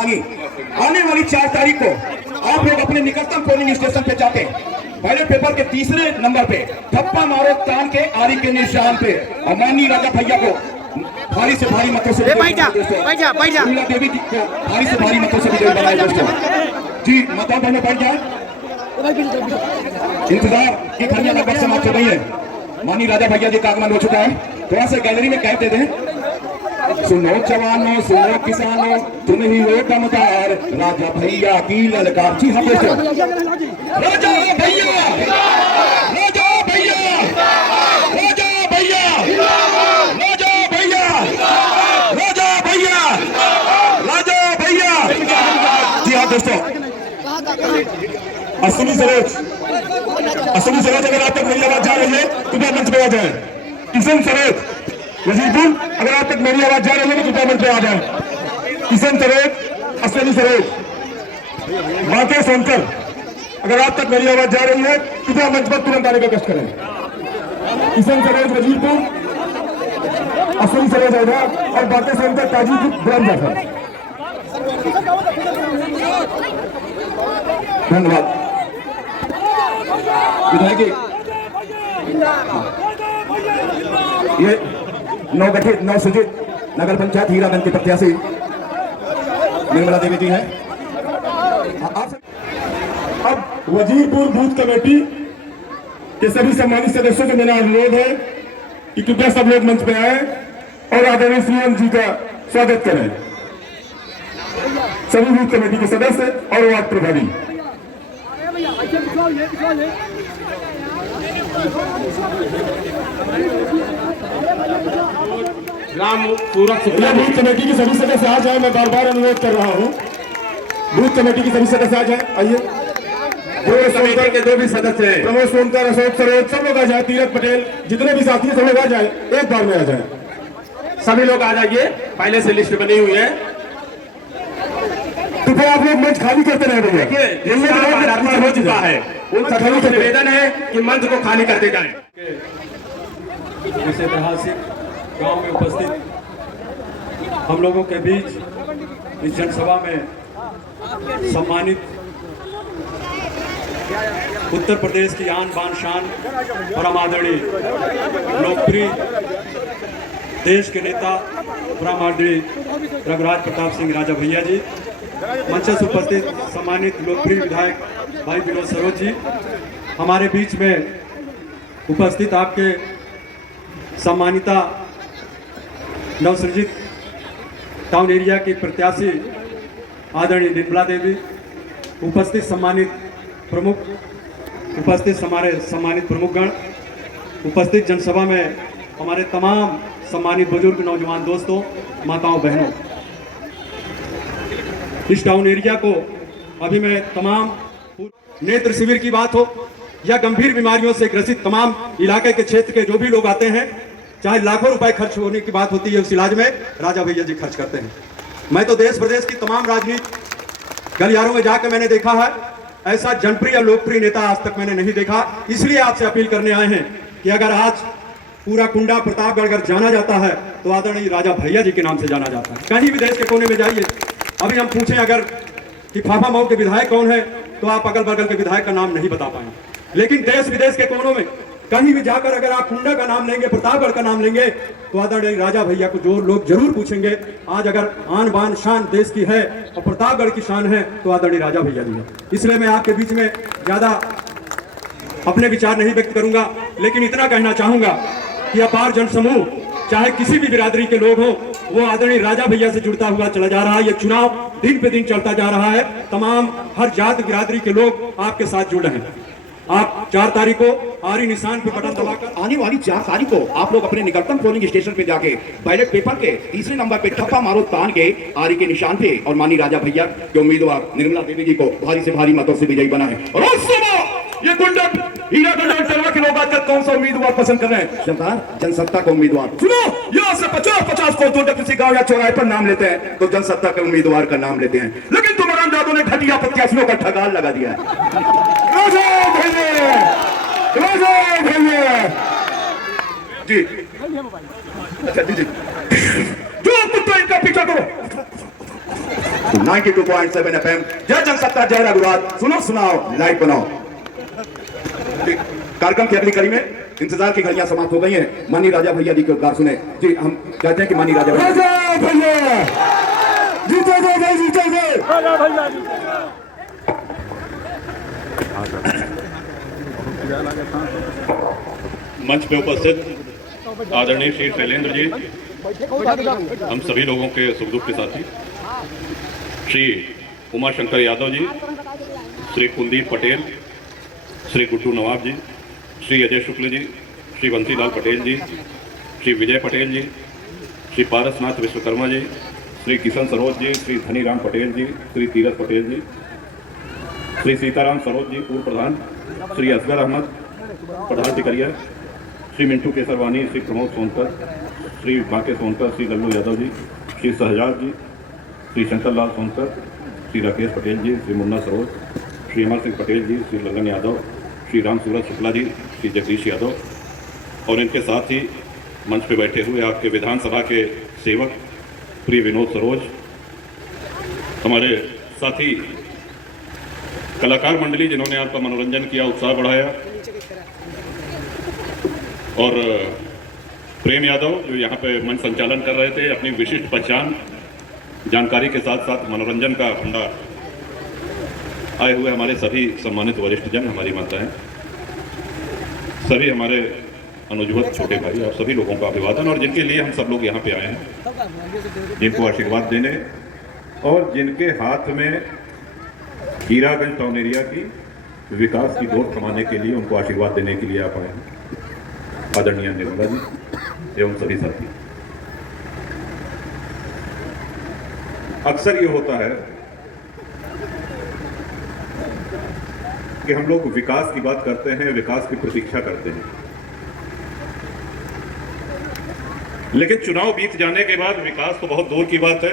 कहानी। आने वाली 4 तारीख को आप लोग अपने निकटतम पोलिंग स्टेशन पे जाके बैलेट पेपर के तीसरे नंबर पे थप्पा मारो तान के आरी के निशान पे और माननीय राजा भैया को भारी से भारी मतों से देवी जी को भारी से भारी मतों से विजयी बनाए दोस्तों। जी मतों बहनों बैठ जाए, इंतजार की घड़ियां लगभग समाप्त हो गई है। माननीय राजा भैया जी का आगमन हो चुका है। थोड़ा सा गैलरी में कह देते हैं, सुनो जवानों सुनो किसानों तुम ही हो दमदार राजा भैया की ललकार। जी हाँ दोस्तों, राजा भैया राजा भैया राजा भैया राजा भैया राजा भैया राजा भैया। जी हाँ दोस्तों, असली सरोज अगर आप तक मेरी आवाज जा रही है तो क्या मंच पे आ जाए। किशन सरोज वजीरपुर, अगर आप तक मेरी आवाज जा रही है तो क्या मंच पे आ जाए। किशन सरोज असली सरोज माते सोनकर, अगर आप तक मेरी आवाज जा रही है तो क्या मंच पर तुरंत आने का कष्ट करें। किशन सरोज वजीरपुर, असली सरोज हैदराबाद और बातें सोनकर ताजीपुर ब्रह्म जाफर। धन्यवाद विधायक। ये नवगठित नवसृजित नगर पंचायत हीरागंज के प्रत्याशी निर्मला देवी जी हैं। अब वजीरपुर बूथ कमेटी के सभी सम्मानित सदस्यों से मेरा अनुरोध है कि कृपया सब लोग मंच पे आए और आदरणीय सीएम जी का स्वागत करें। सभी बूथ कमेटी के सदस्य और वार्ड प्रभारी। ग्राम सूरत बूथ कमेटी की सभी सदस्य आ जाए, मैं बार बार अनुरोध कर रहा हूँ। बूथ कमेटी की सभी सदस्य आ जाए। आइए, कमेटी के 2 भी सदस्य हैं, प्रमोद सोनकर, अशोक सरोज, सब लोग आ जाए। तीरथ पटेल, जितने भी साथी सब लोग आ जाए, एक बार में आ जाए। सभी लोग आ जाइए, पहले से लिस्ट बनी हुई है। तो फिर आप लोग मंच खाली करते रहे भैया। हो चुका है, उन सभी से निवेदन है कि मंच को खाली करते जाएं। इस ऐतिहासिक गांव में उपस्थित हम लोगों के बीच इस जनसभा में सम्मानित उत्तर प्रदेश की आन बान शान परम आदरणीय लोकप्रिय देश के नेता परम आदरणीय रघुराज प्रताप सिंह राजा भैया जी, मंच से उपस्थित सम्मानित लोकप्रिय विधायक भाई विनोद सरोज जी, हमारे बीच में उपस्थित आपके सम्मानिता नवसृजित टाउन एरिया की प्रत्याशी आदरणीय निर्मला देवी, उपस्थित सम्मानित प्रमुख, उपस्थित हमारे सम्मानित प्रमुखगण, उपस्थित जनसभा में हमारे तमाम सम्मानित बुजुर्ग नौजवान दोस्तों, माताओं बहनों, इस टाउन एरिया को अभी मैं तमाम नेत्र शिविर की बात हो या गंभीर बीमारियों से ग्रसित तमाम इलाके के क्षेत्र के जो भी लोग आते हैं, चाहे लाखों रुपए खर्च होने की बात होती है, उस इलाज में राजा भैया जी खर्च करते हैं। मैं तो देश प्रदेश की तमाम राजनीति गलियारों में जाकर मैंने देखा है, ऐसा जनप्रिय और लोकप्रिय नेता आज तक मैंने नहीं देखा। इसलिए आपसे अपील करने आए हैं कि अगर आज पूरा कुंडा प्रतापगढ़ अगर जाना जाता है तो आदरणीय राजा भैया जी के नाम से जाना जाता है। कहीं भी देश के कोने में जाइए, अभी हम पूछें अगर कि फाफा मऊ के विधायक कौन है तो आप अगल बगल के विधायक का नाम नहीं बता पाएंगे, लेकिन देश विदेश के कोनों में कहीं भी जाकर अगर आप कुंडा का नाम लेंगे, प्रतापगढ़ का नाम लेंगे तो आदरणीय राजा भैया को जो लोग जरूर पूछेंगे। आज अगर आन बान शान देश की है और प्रतापगढ़ की शान है तो आदरणीय राजा भैया जी है। इसलिए मैं आपके बीच में ज्यादा अपने विचार नहीं व्यक्त करूंगा, लेकिन इतना कहना चाहूंगा कि अपार जनसमूह चाहे किसी भी बिरादरी के लोग हों, वो आदरणीय राजा भैया से जुड़ता हुआ चला जा रहा है। ये चुनाव दिन पे दिन चलता जा रहा है, तमाम हर जात बिरादरी के लोग आपके साथ जुड़ रहे हैं। आप 4 तारीख को आरी निशान पे बटन दबाकर आने वाली 4 तारीख को आप लोग अपने निकटतम पोलिंग स्टेशन पे जाके बैलेट पेपर के तीसरे नंबर पे ठप्पा मारो तान के आरी के निशान पे और माननीय राजा भैया के उम्मीदवार निर्मला देवी जी को भारी से भारी मतों से विजयी बनाए। और ये कुंडल हीरागंज के लोग आज कौन सा उम्मीदवार पसंद कर रहे हैं? सरदार जनसत्ता का उम्मीदवार। सुनो, यहाँ से 50-50 को तो किसी गांव या चौराहे पर नाम लेते हैं तो जनसत्ता के उम्मीदवार का नाम लेते हैं, लेकिन तुमरान जादव ने घटिया प्रत्याशियों का ठगाल लगा दिया है। जी अच्छा जी जो कुत्ता इनका पीछा करो। 92.7 FM जय जनसत्ता जय रघुराज। सुनो सुनाओ लाइव बनाओ। कार्यक्रम की अगली कड़ी में इंतजार की घड़ियां समाप्त हो गई हैं। माननीय राजा भैया जी के उद्गार सुने जी। हम कहते हैं कि माननीय राजा भैया जीते गए, जीते गए। मंच पे उपस्थित आदरणीय श्री शैलेंद्र जी, हम सभी लोगों के सुख दुख के साथी, श्री उमा शंकर यादव जी, श्री कुलदीप पटेल, श्री गुड्डू नवाब जी, श्री अजय शुक्ल जी, श्री बंसीलाल पटेल जी, श्री विजय पटेल जी, श्री पारसनाथ विश्वकर्मा जी, श्री किशन सरोज जी, श्री धनीराम पटेल जी, श्री तीरथ पटेल जी, श्री सीताराम सरोज जी पूर्व प्रधान, श्री असगर अहमद प्रधान टिकरिया, श्री मिंटू केसरवानी, श्री प्रमोद सोनकर, श्री बांके सोनकर, श्री लल्लू यादव जी, श्री सहजाद जी, श्री शंकरलाल सोनकर, श्री राकेश पटेल जी, श्री मुन्ना सरोज, श्री अमर सिंह पटेल जी, श्री ललन यादव, श्री राम सूरज शुक्ला जी, श्री जगदीश यादव और इनके साथ ही मंच पे बैठे हुए आपके विधानसभा के सेवक प्रिय विनोद सरोज, हमारे साथी कलाकार मंडली जिन्होंने आपका मनोरंजन किया, उत्साह बढ़ाया, और प्रेम यादव जो यहाँ पे मंच संचालन कर रहे थे, अपनी विशिष्ट पहचान जानकारी के साथ साथ मनोरंजन का भंडार, आए हुए हमारे सभी सम्मानित वरिष्ठ जन, हमारी माताएं, सभी हमारे अनुजवत छोटे भाई और सभी लोगों का अभिवादन, और जिनके लिए हम सब लोग यहाँ पे आए हैं, जिनको आशीर्वाद देने और जिनके हाथ में हीरागंज टाउन एरिया की विकास की डोर थमाने के लिए, उनको आशीर्वाद देने के लिए आप आए हैं, आदरणीय निर्मला जी एवं सभी साथी। अक्सर ये होता है कि हम लोग विकास की बात करते हैं, विकास की प्रतीक्षा करते हैं, लेकिन चुनाव बीत जाने के बाद विकास तो बहुत दूर की बात है,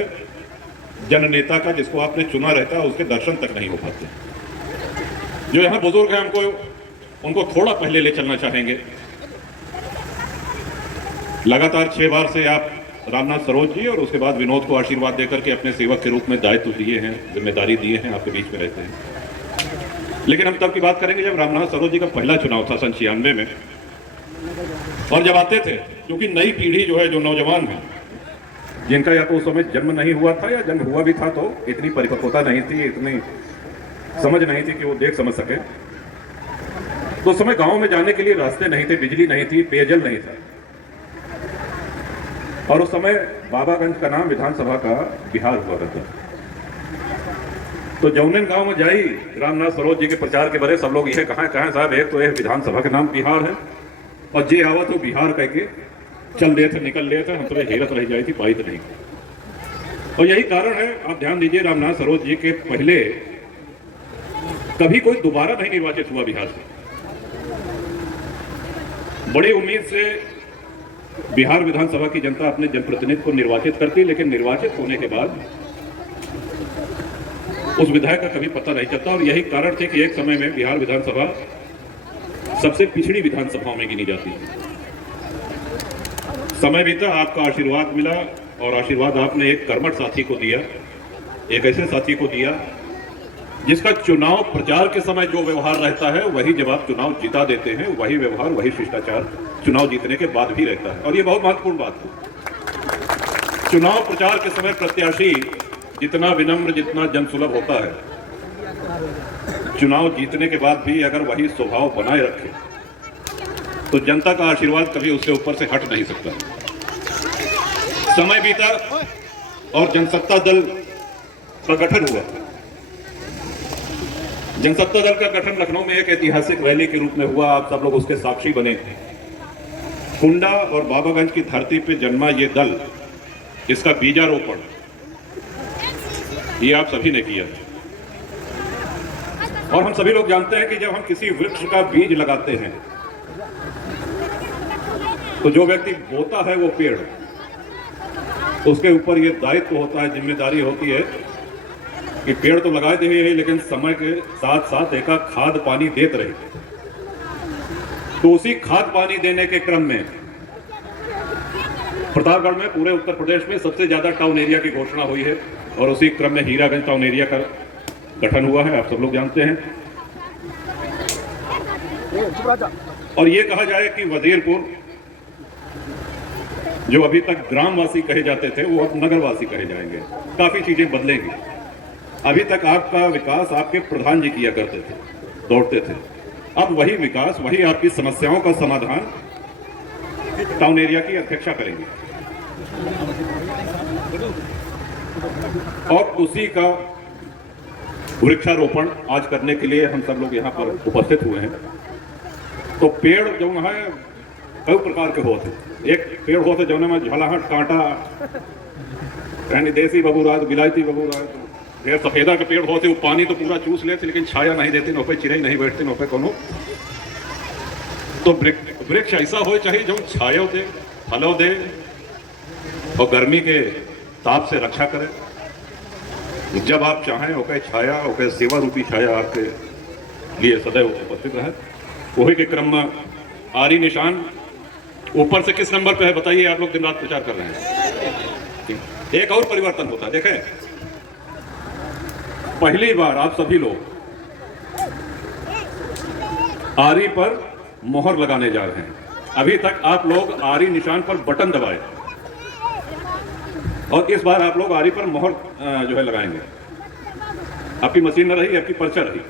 जननेता का जिसको आपने चुना रहता है उसके दर्शन तक नहीं हो पाते। जो यहाँ बुजुर्ग हैं उनको थोड़ा पहले ले चलना चाहेंगे। लगातार 6 बार से आप रामनाथ सरोज जी और उसके बाद विनोद को आशीर्वाद देकर के अपने सेवक के रूप में दायित्व दिए हैं, जिम्मेदारी दिए हैं, आपके बीच में रहते हैं। लेकिन हम तब की बात करेंगे जब रामनाथ सरोज जी का पहला चुनाव था सन 96 में, और जब आते थे, क्योंकि नई पीढ़ी जो है, जो नौजवान है, जिनका या तो उस समय जन्म नहीं हुआ था या जन्म हुआ भी था तो इतनी परिपक्वता नहीं थी, इतनी समझ नहीं थी कि वो देख समझ सके, तो उस समय गांव में जाने के लिए रास्ते नहीं थे, बिजली नहीं थी, पेयजल नहीं था, और उस समय बाबागंज का नाम विधानसभा का बिहार हुआ करता था। तो जौनन गांव में जाई रामनाथ सरोज जी के प्रचार के बारे सब लोग यह कहाँ साहब, एक तो यह विधानसभा का नाम बिहार है, और जे आवा तो बिहार कह के चल रहे थे, निकल रहे थे, हम तो हेरत रह जाई थी, पाई नहीं। और यही कारण है, आप ध्यान दीजिए, रामनाथ सरोज जी के पहले कभी कोई दोबारा नहीं निर्वाचित हुआ बिहार से। बड़ी उम्मीद से बिहार विधानसभा की जनता अपने जनप्रतिनिधि को निर्वाचित करती, लेकिन निर्वाचित होने के बाद उस विधायक का कभी पता नहीं चलता, और यही कारण थे कि एक समय में बिहार विधानसभा सबसे पिछड़ी विधानसभाओं में गिनी जाती है। समय बीता, आपका आशीर्वाद मिला, और आशीर्वाद आपने एक कर्मठ साथी को दिया, एक ऐसे साथी को दिया जिसका चुनाव प्रचार के समय जो व्यवहार रहता है वही जब आप चुनाव जिता देते हैं, वही व्यवहार, वही शिष्टाचार चुनाव जीतने के बाद भी रहता है। और ये बहुत महत्वपूर्ण बात है। चुनाव प्रचार के समय प्रत्याशी जितना विनम्र, जितना जनसुलभ होता है, चुनाव जीतने के बाद भी अगर वही स्वभाव बनाए रखे तो जनता का आशीर्वाद कभी उससे ऊपर से हट नहीं सकता। समय बीता और जनसत्ता दल का गठन हुआ। जनसत्ता दल का गठन लखनऊ में एक ऐतिहासिक रैली के रूप में हुआ, आप सब लोग उसके साक्षी बने। कुंडा और बाबागंज की धरती पे जन्मा ये दल, इसका बीजारोपण ये आप सभी ने किया। और हम सभी लोग जानते हैं कि जब हम किसी वृक्ष का बीज लगाते हैं तो जो व्यक्ति बोता है वो पेड़, उसके ऊपर ये दायित्व होता है, जिम्मेदारी होती है कि पेड़ तो लगाए दे रहे, लेकिन समय के साथ साथ एक खाद पानी देते रहे। तो उसी खाद पानी देने के क्रम में प्रतापगढ़ में, पूरे उत्तर प्रदेश में सबसे ज्यादा टाउन एरिया की घोषणा हुई है और उसी क्रम में हीरागंज टाउन एरिया का गठन हुआ है, आप सब लोग जानते हैं। और ये कहा जाए कि वजीरपुर जो अभी तक ग्रामवासी कहे जाते थे वो अब नगरवासी कहे जाएंगे। काफी चीजें बदलेंगी। अभी तक आपका विकास आपके प्रधान जी किया करते थे, दौड़ते थे। अब वही विकास, वही आपकी समस्याओं का समाधान टाउन एरिया की अध्यक्षा करेंगे और उसी का वृक्षारोपण आज करने के लिए हम सब लोग यहाँ पर उपस्थित हुए हैं। तो पेड़ जो है कई प्रकार के होते, एक पेड़ होते जो में झलाहट कांटा यानी देसी बबूरा, विलायती बबूरा, ढेर सफेदा के पेड़ होते, वो पानी तो पूरा चूस लेते लेकिन छाया नहीं देते, नौ पे चिड़ै नहीं बैठते, नौ पे कोनो। तो वृक्ष ऐसा हो चाहिए जो छाया दे, फलों दे और गर्मी के ताप से रक्षा करे। जब आप चाहें ओके छाया, ओके सेवा रूपी छाया आपके लिए सदैव उपस्थित रहे। वही के क्रम में आरी निशान ऊपर से किस नंबर पे है बताइए? आप लोग दिन रात प्रचार कर रहे हैं। एक और परिवर्तन होता है, देखें, पहली बार आप सभी लोग आरी पर मोहर लगाने जा रहे हैं। अभी तक आप लोग आरी निशान पर बटन दबाए और इस बार आप लोग आरी पर मोहर जो है लगाएंगे। आपकी मशीन न रही, आपकी पर्चा रही।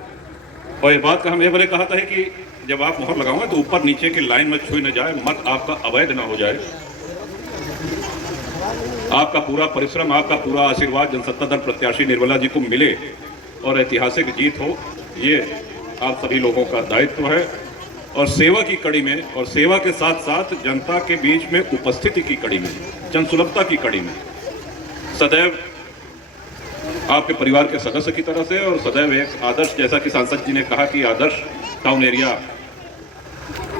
और इस बात का हम ये बड़े कहा था कि जब आप मोहर लगाओगे तो ऊपर नीचे की लाइन में छुई न जाए, मत आपका अवैध ना हो जाए। आपका पूरा परिश्रम, आपका पूरा आशीर्वाद जनसत्ता दल प्रत्याशी निर्मला जी को मिले और ऐतिहासिक जीत हो, ये आप सभी लोगों का दायित्व है। और सेवा की कड़ी में, और सेवा के साथ साथ जनता के बीच में उपस्थिति की कड़ी में, जनसुलभता की कड़ी में सदैव आपके परिवार के सदस्य की तरह से और सदैव एक आदर्श, जैसा कि सांसद जी ने कहा कि आदर्श टाउन एरिया।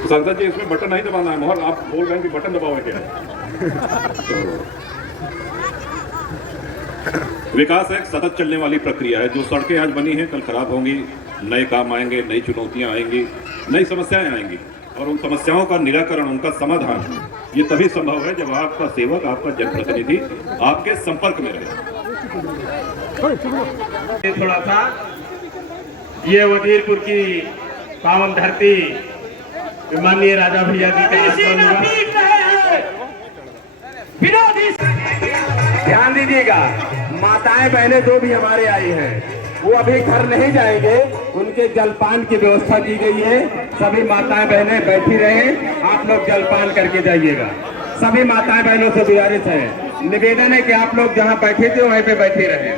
सांसद जी इसमें बटन नहीं दबाना है, मोहर आप बोल रहे हैं कि बटन दबाओगे क्या? विकास एक सतत चलने वाली प्रक्रिया है। जो सड़कें आज बनी हैं कल खराब होंगी, नए काम आएंगे, नई चुनौतियां आएंगी, नई समस्याएं आएंगी और उन समस्याओं का निराकरण, उनका समाधान ये तभी संभव है जब आपका सेवक, आपका जनप्रतिनिधि आपके संपर्क में रहे। थोड़ा सा ये वजीरपुर की पावन धरती माननीय राजा भैया जी का ध्यान दीजिएगा, माताएं बहनें जो भी हमारे आई हैं वो अभी घर नहीं जाएंगे, उनके जलपान की व्यवस्था की गई है। सभी माताएं बहनें बैठी रहें, आप लोग जलपान करके जाइएगा। सभी माताएं बहनों से गुजारिश है, निवेदन है कि आप लोग जहां बैठे थे वहीं पे बैठे रहें।